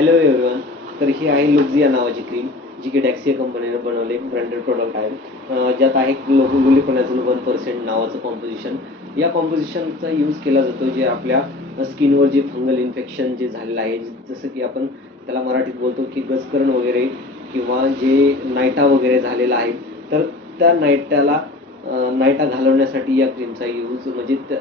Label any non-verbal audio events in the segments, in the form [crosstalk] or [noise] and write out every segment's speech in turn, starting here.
Hello everyone तर ही आहे लुक्झिया नावाची क्रीम जी की डॅक्सिया कंपनीने बनवले ब्रँडेड प्रोडक्ट आहे. ज्यात आहे लोक वन पर्सेंट नावाचं कॉम्पोजिशन या कॉम्पोजिशनचा यूज केला जातो जे आपल्या स्किनवर जे फंगल इन्फेक्शन जे झालेलं आहे जसं की आपण त्याला मराठीत बोलतो की गजकरण वगैरे किंवा जे नायटा वगैरे झालेला आहे तर त्या नायट्याला नायटा घालवण्यासाठी या क्रीमचा यूज म्हणजे त्या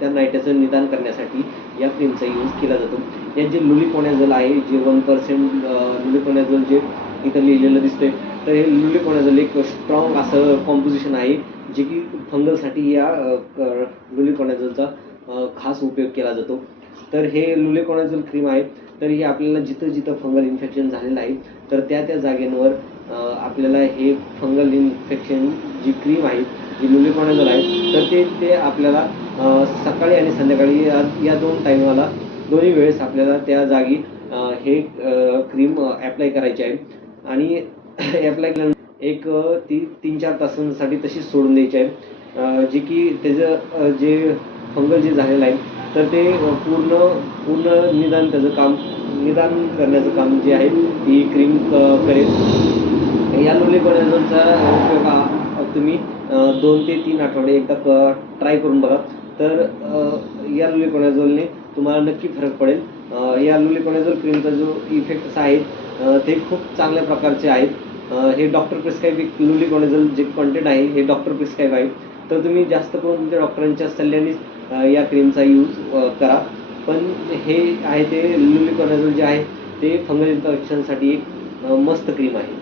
त्या नायट्याचं निदान करण्यासाठी या क्रीमचा यूज केला जातो. यात जे लुलिकोनॅझल आहे जे वन पर्सेंट लुलिकोनॅझल जे इथं लिहिलेलं दिसतंय तर हे लुलिकोनॅझल एक स्ट्रॉंग असं कॉम्पोजिशन आहे जे की फंगलसाठी या लुलिकोनॅझलचा खास उपयोग केला जातो. तर हे लुलिकोनॅझल क्रीम आहे तर हे आपल्याला जिथं जिथं फंगल इन्फेक्शन झालेलं आहे तर त्या त्या जागेंवर आपल्याला हे फंगल इन्फेक्शन जी क्रीम आहे जी लुलिकोनॅझल आहे तर ते ते आपल्याला सकाळी आणि संध्याकाळी या या दोन टाईमाला दोन्ही वेळेस आपल्याला त्या जागी हे क्रीम ॲप्लाय करायची आहे. आणि [clears throat] ॲप्लाय केल्यानंतर एक ती तीन चार तासांसाठी तशीच सोडून द्यायची आहे. जे की त्याचं जे फंगल जे झालेलं आहे तर ते पूर्ण पूर्ण निदान त्याचं काम निदान करण्याचं काम जे आहे ती क्रीम करेल. या लोलेपणाचा उपयोग हा तुम्ही दोन ते तीन आठवडे एकदा ट्राय करून बघा. तर या लोलेपणाजोलने तुम्हाला नक्की फरक पडेल. या लुलिकोनॅझोल क्रीमचा जो इफेक्ट्स आहेत ते खूप चांगल्या प्रकारचे आहेत. हे डॉक्टर प्रिस्क्राईब लुलिकोनॅझोल जे कॉन्टेंट आहे हे डॉक्टर प्रिस्क्राईब आहे. तर तुम्ही जास्त करून तुमच्या डॉक्टरांच्या सल्ल्यानेच या क्रीमचा यूज करा. पण हे आहे ते लुलिकोनॅझोल जे आहे ते फंगल इन्फेक्शनसाठी एक मस्त क्रीम आहे.